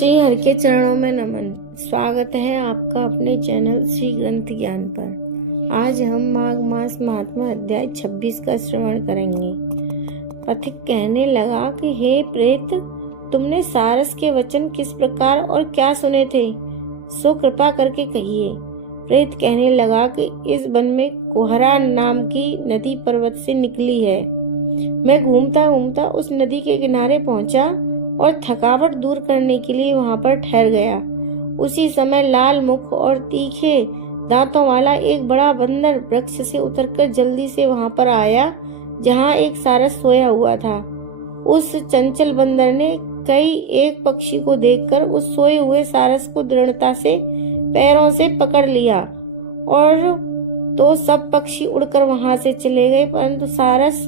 श्री हरि के चरणों में नमन। स्वागत है आपका अपने चैनल श्री ग्रंथ ज्ञान पर। आज हम माघ मास महात्मा अध्याय 26 का श्रवण करेंगे। पथिक कहने लगा कि हे प्रेत, तुमने सारस के वचन किस प्रकार और क्या सुने थे, सो कृपा करके कहिए। प्रेत कहने लगा कि इस वन में कोहरा नाम की नदी पर्वत से निकली है। मैं घूमता घूमता उस नदी के किनारे पहुंचा और थकावट दूर करने के लिए वहां पर ठहर गया। उसी समय लाल मुख और तीखे दांतों वाला एक बड़ा बंदर वृक्ष से उतरकर जल्दी से वहां पर आया जहां एक सारस सोया हुआ था। उस चंचल बंदर ने एक पक्षी को देखकर उस सोए हुए सारस को दृढ़ता से पैरों से पकड़ लिया और तो सब पक्षी उड़कर वहां से चले गए, परंतु सारस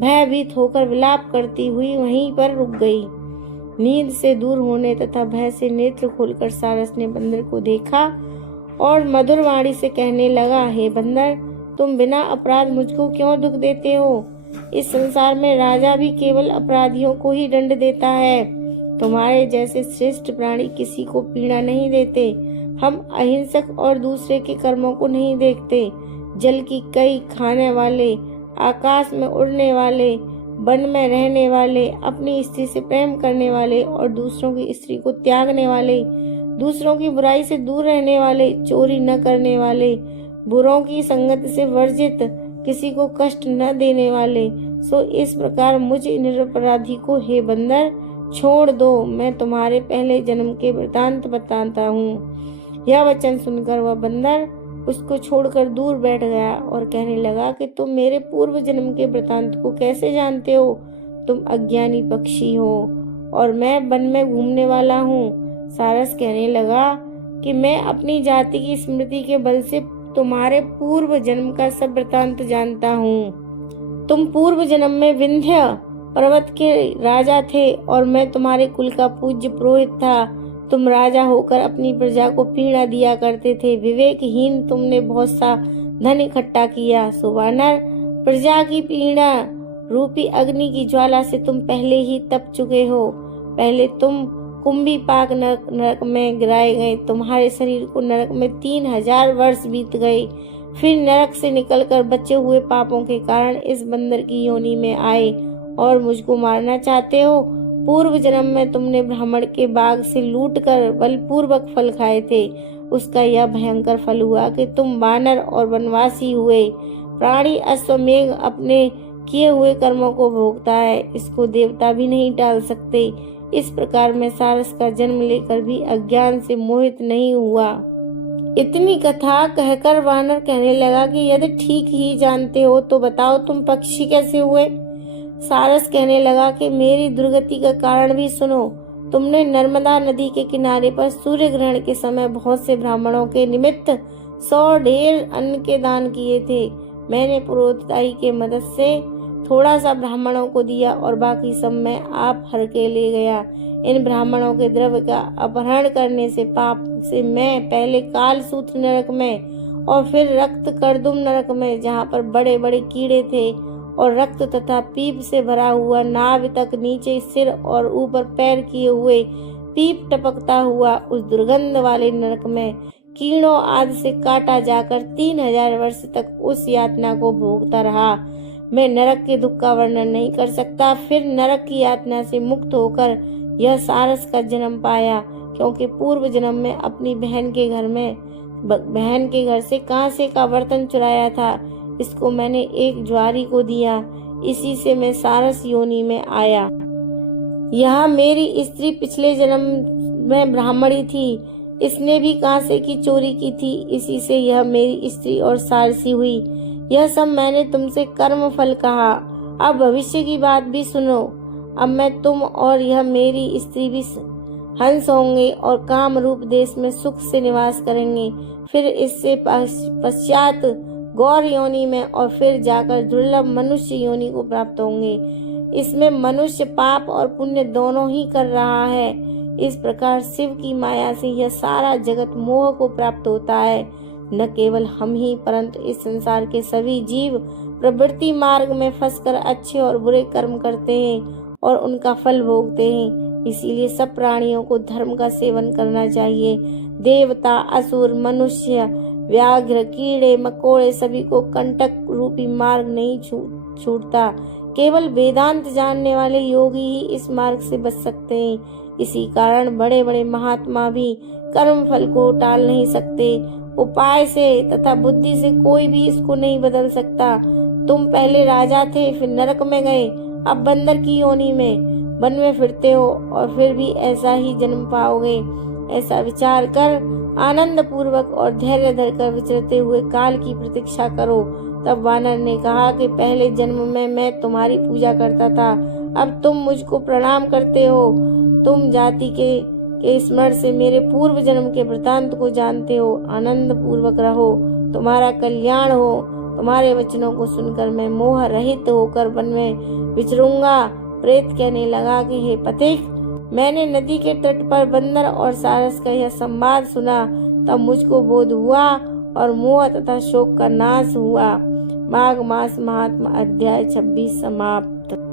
भयभीत होकर विलाप करती हुई वहीं पर रुक गई। नींद से दूर होने तथा भय से नेत्र खोलकर सारस ने बंदर को देखा और मधुर वाणी से कहने लगा, हे बंदर, तुम बिना अपराध मुझको क्यों दुख देते हो? इस संसार में राजा भी केवल अपराधियों को ही दंड देता है। तुम्हारे जैसे श्रेष्ठ प्राणी किसी को पीड़ा नहीं देते। हम अहिंसक और दूसरे के कर्मों को नहीं देखते। जल की कई खाने वाले, आकाश में उड़ने वाले, वन में रहने वाले, अपनी स्त्री से प्रेम करने वाले और दूसरों की स्त्री को त्यागने वाले, दूसरों की बुराई से दूर रहने वाले, चोरी न करने वाले, बुरों की संगत से वर्जित, किसी को कष्ट न देने वाले, सो इस प्रकार मुझ निरपराधी को हे बंदर छोड़ दो। मैं तुम्हारे पहले जन्म के वृतांत बताता हूँ। यह वचन सुनकर वह बंदर उसको छोड़कर दूर बैठ गया और कहने लगा कि तुम मेरे पूर्व जन्म के वृतांत को कैसे जानते हो? तुम अज्ञानी पक्षी हो और मैं वन में घूमने वाला हूँ। सारस कहने लगा कि मैं अपनी जाति की स्मृति के बल से तुम्हारे पूर्व जन्म का सब वृतांत जानता हूँ। तुम पूर्व जन्म में विंध्य पर्वत के राजा थे और मैं तुम्हारे कुल का पूज्य पुरोहित था। तुम राजा होकर अपनी प्रजा को पीड़ा दिया करते थे। विवेकहीन तुमने बहुत सा धन इकट्ठा किया। सुवानर, प्रजा की पीड़ा रूपी अग्नि की ज्वाला से तुम पहले ही तप चुके हो। पहले तुम कुंभी पाक नरक में गिराए गए। तुम्हारे शरीर को नरक में 3000 वर्ष बीत गए। फिर नरक से निकलकर बचे हुए पापों के कारण इस बंदर की योनि में आए और मुझको मारना चाहते हो। पूर्व जन्म में तुमने ब्राह्मण के बाग से लूटकर बलपूर्वक फल खाए थे। उसका यह भयंकर फल हुआ कि तुम वानर और वनवासी हुए। प्राणी अश्वमेघ अपने किए हुए कर्मों को भोगता है, इसको देवता भी नहीं टाल सकते। इस प्रकार मैं सारस का जन्म लेकर भी अज्ञान से मोहित नहीं हुआ। इतनी कथा कहकर वानर कहने लगा कि यदि ठीक ही जानते हो तो बताओ तुम पक्षी कैसे हुए? सारस कहने लगा कि मेरी दुर्गति का कारण भी सुनो। तुमने नर्मदा नदी के किनारे पर सूर्य ग्रहण के समय बहुत से ब्राह्मणों के निमित्त 100 ढेर अन्न के दान किए थे। मैंने पुरोहिताई के मदद से थोड़ा सा ब्राह्मणों को दिया और बाकी सब मैं आप हर के ले गया। इन ब्राह्मणों के द्रव्य का अपहरण करने से पाप से मैं पहले कालसूत्र नरक में और फिर रक्त कर्दुम नरक में, जहाँ पर बड़े बड़े कीड़े थे और रक्त तथा पीप से भरा हुआ नाभि तक नीचे सिर और ऊपर पैर किए हुए पीप टपकता हुआ उस दुर्गंध वाले नरक में कीड़ों आदि से काटा जाकर 3000 वर्ष तक उस यातना को भोगता रहा। मैं नरक के दुख का वर्णन नहीं कर सकता। फिर नरक की यातना से मुक्त होकर यह सारस का जन्म पाया, क्योंकि पूर्व जन्म में अपनी बहन के घर से कांसे का बर्तन चुराया था। इसको मैंने एक ज्वारी को दिया। इसी से मैं सारस योनि में आया। यह मेरी स्त्री पिछले जन्म में ब्राह्मणी थी। इसने भी कांसे की चोरी की थी। इसी से यह मेरी स्त्री और सारसी हुई। यह सब मैंने तुमसे कर्म फल कहा। अब भविष्य की बात भी सुनो। अब मैं, तुम और यह मेरी स्त्री भी हंस होंगे और काम रूप देश में सुख से निवास करेंगे। फिर इससे पश्चात गौर योनि में और फिर जाकर दुर्लभ मनुष्य योनि को प्राप्त होंगे। इसमें मनुष्य पाप और पुण्य दोनों ही कर रहा है। इस प्रकार शिव की माया से यह सारा जगत मोह को प्राप्त होता है। न केवल हम ही परंतु इस संसार के सभी जीव प्रवृत्ति मार्ग में फंसकर अच्छे और बुरे कर्म करते हैं और उनका फल भोगते हैं। इसीलिए सब प्राणियों को धर्म का सेवन करना चाहिए। देवता, असुर, मनुष्य, व्याघ्र, कीड़े मकोड़े सभी को कंटक रूपी मार्ग नहीं छूटता। केवल वेदांत जानने वाले योगी ही इस मार्ग से बच सकते हैं। इसी कारण बड़े बड़े महात्मा भी कर्म फल को टाल नहीं सकते। उपाय से तथा बुद्धि से कोई भी इसको नहीं बदल सकता। तुम पहले राजा थे, फिर नरक में गए, अब बंदर की योनि में वन में फिरते हो और फिर भी ऐसा ही जन्म पाओगे। ऐसा विचार कर आनंद पूर्वक और धैर्य धरकर विचरते हुए काल की प्रतीक्षा करो। तब वानर ने कहा कि पहले जन्म में मैं तुम्हारी पूजा करता था, अब तुम मुझको प्रणाम करते हो। तुम जाति के स्मरण से मेरे पूर्व जन्म के वृतांत को जानते हो। आनंद पूर्वक रहो, तुम्हारा कल्याण हो। तुम्हारे वचनों को सुनकर मैं मोह रहित होकर वन में विचरूंगा। प्रेत कहने लगा कि हे पथिक, मैंने नदी के तट पर बंदर और सारस का यह संवाद सुना, तब मुझको बोध हुआ और मोह तथा शोक का नाश हुआ। माघ मास महात्मा अध्याय 26 समाप्त।